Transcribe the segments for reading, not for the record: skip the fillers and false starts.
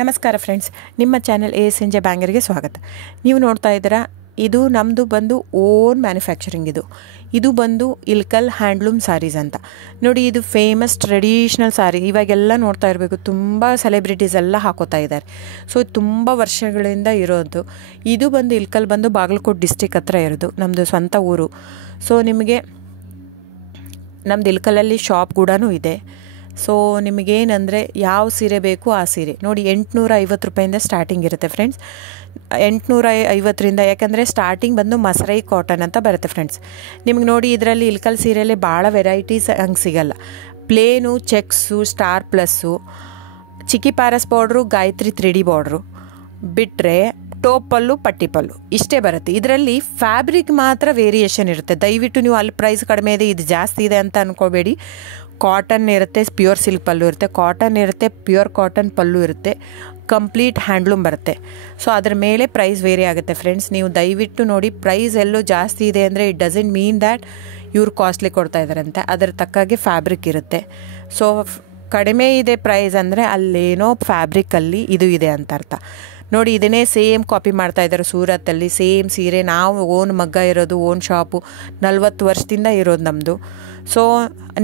ನಮಸ್ಕಾರ ಫ್ರೆಂಡ್ಸ್, ನಿಮ್ಮ channel ASNJ ಬ್ಯಾಂಗರ್ಗೆ ಸ್ವಾಗತ. ನೀವು ನೋಡ್ತಾ ಇದ್ದೀರಾ, ಇದು ನಮ್ಮದು ಬಂದು ಓನ್ ಮ್ಯಾನುಫ್ಯಾಕ್ಚರಿಂಗ್. ಇದು ಬಂದು ಇಲ್ಕಲ್ ಹ್ಯಾಂಡ್ಲೂಮ್ ಸಾರೀಸ್ ಅಂತ ನೋಡಿ. ಇದು ಫೇಮಸ್ ಟ್ರೆಡಿಷ್ನಲ್ ಸಾರಿ. ಇವಾಗೆಲ್ಲ ನೋಡ್ತಾ ಇರಬೇಕು, ತುಂಬ ಸೆಲೆಬ್ರಿಟೀಸ್ ಎಲ್ಲ ಹಾಕೋತಾ ಇದ್ದಾರೆ. ಸೊ ತುಂಬ ವರ್ಷಗಳಿಂದ ಇರೋದು. ಇದು ಬಂದು ಇಲ್ಕಲ್ ಬಂದು ಬಾಗಲಕೋಟೆ ಡಿಸ್ಟಿಕ್ ಹತ್ರ ಇರೋದು, ನಮ್ಮದು ಸ್ವಂತ ಊರು. ಸೊ ನಿಮಗೆ ನಮ್ಮದು ಇಲ್ಕಲಲ್ಲಿ ಶಾಪ್ ಕೂಡ ಇದೆ. ಸೊ ನಿಮಗೇನಂದರೆ ಯಾವ ಸೀರೆ ಬೇಕು ಆ ಸೀರೆ ನೋಡಿ, 850 ರೂಪಾಯಿಂದ ಸ್ಟಾರ್ಟಿಂಗ್ ಇರುತ್ತೆ ಫ್ರೆಂಡ್ಸ್. 850ರಿಂದ, ಯಾಕಂದರೆ ಸ್ಟಾರ್ಟಿಂಗ್ ಬಂದು ಮಸರೈ ಕಾಟನ್ ಅಂತ ಬರುತ್ತೆ ಫ್ರೆಂಡ್ಸ್. ನಿಮ್ಗೆ ನೋಡಿ, ಇದರಲ್ಲಿ ಇಲ್ಕಲ್ ಸೀರೆಯಲ್ಲಿ ಭಾಳ ವೆರೈಟೀಸ್ ಹಂಗೆ ಸಿಗಲ್ಲ. ಪ್ಲೇನು, ಚೆಕ್ಸು, ಸ್ಟಾರ್ ಪ್ಲಸ್ಸು, ಚಿಕ್ಕಿ ಪ್ಯಾರಸ್ ಬಾರ್ಡ್ರು, ಗಾಯತ್ರಿ 3D ಬಾರ್ಡ್ರು ಬಿಟ್ಟರೆ ಟೋಪಲ್ಲು, ಪಟ್ಟಿ ಪಲ್ಲು ಇಷ್ಟೇ ಬರುತ್ತೆ. ಇದರಲ್ಲಿ ಫ್ಯಾಬ್ರಿಕ್ ಮಾತ್ರ ವೇರಿಯೇಷನ್ ಇರುತ್ತೆ. ದಯವಿಟ್ಟು ನೀವು ಅಲ್ಲಿ ಪ್ರೈಸ್ ಕಡಿಮೆ ಇದೆ, ಇದು ಜಾಸ್ತಿ ಇದೆ ಅಂತ ಅಂದ್ಕೋಬೇಡಿ. ಕಾಟನ್ ಇರುತ್ತೆ, ಪ್ಯೂರ್ ಸಿಲ್ಕ್ ಪಲ್ಲು ಇರುತ್ತೆ, ಕಾಟನ್ ಇರುತ್ತೆ, ಪ್ಯೂರ್ ಕಾಟನ್ ಪಲ್ಲು ಇರುತ್ತೆ, ಕಂಪ್ಲೀಟ್ ಹ್ಯಾಂಡ್ಲೂಮ್ ಬರುತ್ತೆ. ಸೊ ಅದ್ರ ಮೇಲೆ ಪ್ರೈಸ್ ವೇರಿ ಆಗುತ್ತೆ ಫ್ರೆಂಡ್ಸ್. ನೀವು ದಯವಿಟ್ಟು ನೋಡಿ, ಪ್ರೈಸ್ ಎಲ್ಲೋ ಜಾಸ್ತಿ ಇದೆ ಅಂದರೆ ಇಟ್ ಡಸಂಟ್ ಮೀನ್ ದ್ಯಾಟ್ ಇವ್ರು ಕಾಸ್ಟ್ಲಿ ಕೊಡ್ತಾ ಇದ್ದಾರಂತೆ. ಅದರ ತಕ್ಕಾಗೆ ಫ್ಯಾಬ್ರಿಕ್ ಇರುತ್ತೆ. ಸೊ ಕಡಿಮೆ ಇದೆ ಪ್ರೈಸ್ ಅಂದರೆ ಅಲ್ಲೇನೋ ಫ್ಯಾಬ್ರಿಕಲ್ಲಿ ಇದು ಇದೆ ಅಂತ ಅರ್ಥ. ನೋಡಿ, ಇದನ್ನೇ ಸೇಮ್ ಕಾಪಿ ಮಾಡ್ತಾ ಇದ್ದಾರೆ ಸೂರತ್ತಲ್ಲಿ. ಸೇಮ್ ಸೀರೆ ನಾವು ಓನ್ ಮಗ್ಗ ಇರೋದು, ಓನ್ ಶಾಪು, 40 ವರ್ಷದಿಂದ ಇರೋದು ನಮ್ಮದು. ಸೊ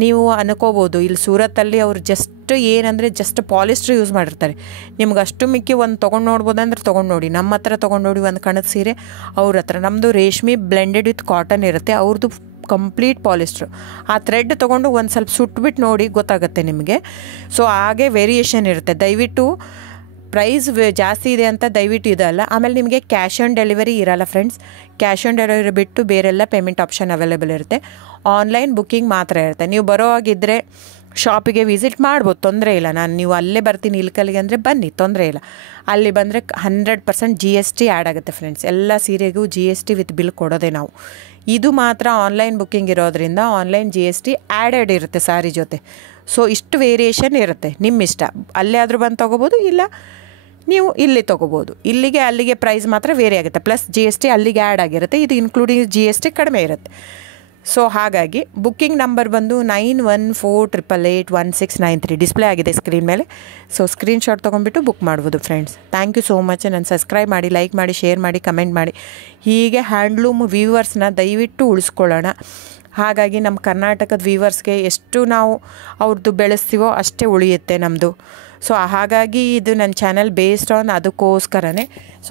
ನೀವು ಅನ್ಕೋಬೋದು, ಇಲ್ಲಿ ಸೂರತ್ತಲ್ಲಿ ಅವ್ರು ಜಸ್ಟ್ ಏನಂದರೆ ಜಸ್ಟ್ ಪಾಲಿಸ್ಟ್ರ್ ಯೂಸ್ ಮಾಡಿರ್ತಾರೆ. ನಿಮ್ಗೆ ಅಷ್ಟು ಮಿಕ್ಕಿ ಒಂದು ತೊಗೊಂಡು ನೋಡ್ಬೋದಂದ್ರೆ ತೊಗೊಂಡು ನೋಡಿ. ನಮ್ಮ ಹತ್ರ ತೊಗೊಂಡು ನೋಡಿ ಒಂದು ಕಣದ ಸೀರೆ, ಅವ್ರ ಹತ್ರ ನಮ್ಮದು ರೇಷ್ಮೆ ಬ್ಲೆಂಡೆಡ್ ವಿತ್ ಕಾಟನ್ ಇರುತ್ತೆ, ಅವ್ರದ್ದು ಕಂಪ್ಲೀಟ್ ಪಾಲಿಸ್ಟ್ರು. ಆ ಥ್ರೆಡ್ ತೊಗೊಂಡು ಒಂದು ಸ್ವಲ್ಪ ಸುಟ್ಬಿಟ್ಟು ನೋಡಿ, ಗೊತ್ತಾಗುತ್ತೆ ನಿಮಗೆ. ಸೊ ಹಾಗೆ ವೇರಿಯೇಷನ್ ಇರುತ್ತೆ. ದಯವಿಟ್ಟು ಪ್ರೈಸ್ ಜಾಸ್ತಿ ಇದೆ ಅಂತ ದಯವಿಟ್ಟು ಇದಲ್ಲ. ಆಮೇಲೆ ನಿಮಗೆ ಕ್ಯಾಶ್ ಆನ್ ಡೆಲಿವರಿ ಇರಲ್ಲ ಫ್ರೆಂಡ್ಸ್. ಕ್ಯಾಶ್ ಆನ್ ಡೆಲಿವರಿ ಬಿಟ್ಟು ಬೇರೆಲ್ಲ ಪೇಮೆಂಟ್ ಆಪ್ಷನ್ ಅವೈಲೇಬಲ್ ಇರುತ್ತೆ. ಆನ್ಲೈನ್ ಬುಕ್ಕಿಂಗ್ ಮಾತ್ರ ಇರುತ್ತೆ. ನೀವು ಬರೋ ಹಾಗಿದ್ದರೆ ಶಾಪಿಗೆ ವಿಸಿಟ್ ಮಾಡ್ಬೋದು, ತೊಂದರೆ ಇಲ್ಲ. ನೀವು ಅಲ್ಲೇ ಬರ್ತೀನಿ ಇಲ್ಕಲ್ಗೆ ಅಂದರೆ ಬನ್ನಿ, ತೊಂದರೆ ಇಲ್ಲ. ಅಲ್ಲಿ ಬಂದರೆ 100% GST ಆ್ಯಡ್ ಆಗುತ್ತೆ ಫ್ರೆಂಡ್ಸ್. ಎಲ್ಲ ಸೀರೆಗೂ GST ವಿತ್ ಬಿಲ್ ಕೊಡೋದೆ ನಾವು. ಇದು ಮಾತ್ರ ಆನ್ಲೈನ್ ಬುಕ್ಕಿಂಗ್ ಇರೋದ್ರಿಂದ ಆನ್ಲೈನ್ GST ಆ್ಯಡೆಡ್ ಇರುತ್ತೆ ಸಾರಿ ಜೊತೆ. ಸೊ ಇಷ್ಟು ವೇರಿಯೇಷನ್ ಇರುತ್ತೆ, ನಿಮ್ಮ ಇಷ್ಟ. ಅಲ್ಲೇ ಆದರೂ ಬಂದು ತೊಗೋಬೋದು, ಇಲ್ಲ ನೀವು ಇಲ್ಲಿ ತೊಗೋಬೋದು. ಇಲ್ಲಿಗೆ ಅಲ್ಲಿಗೆ ಪ್ರೈಸ್ ಮಾತ್ರ ವೇರಿ ಆಗುತ್ತೆ. ಪ್ಲಸ್ GST ಅಲ್ಲಿಗೆ ಆ್ಯಡ್ ಆಗಿರುತ್ತೆ, ಇದು ಇನ್ಕ್ಲೂಡಿಂಗ್ GST ಕಡಿಮೆ ಇರುತ್ತೆ. ಸೊ ಹಾಗಾಗಿ ಬುಕ್ಕಿಂಗ್ ನಂಬರ್ ಬಂದು 9148881693 ಡಿಸ್ಪ್ಲೇ ಆಗಿದೆ ಸ್ಕ್ರೀನ್ ಮೇಲೆ. ಸೊ ಸ್ಕ್ರೀನ್ಶಾಟ್ ತೊಗೊಂಡ್ಬಿಟ್ಟು ಬುಕ್ ಮಾಡ್ಬೋದು friends. Thank you so much. ನಾನು ಸಬ್ಸ್ಕ್ರೈಬ್ ಮಾಡಿ, ಲೈಕ್ ಮಾಡಿ, ಶೇರ್ ಮಾಡಿ, ಕಮೆಂಟ್ ಮಾಡಿ. ಹೀಗೆ ಹ್ಯಾಂಡ್ಲೂಮ್ ವೀವರ್ಸ್ನ ದಯವಿಟ್ಟು ಉಳಿಸ್ಕೊಳ್ಳೋಣ. ಹಾಗಾಗಿ ನಮ್ಮ ಕರ್ನಾಟಕದ ವೀವರ್ಸ್ಗೆ ಎಷ್ಟು ನಾವು ಅವ್ರದ್ದು ಬೆಳೆಸ್ತೀವೋ ಅಷ್ಟೇ ಉಳಿಯುತ್ತೆ ನಮ್ಮದು. ಸೊ ಹಾಗಾಗಿ ಇದು ನನ್ನ ಚಾನಲ್ ಬೇಸ್ಡ್ ಆನ್ ಅದಕ್ಕೋಸ್ಕರನೇ. ಸೊ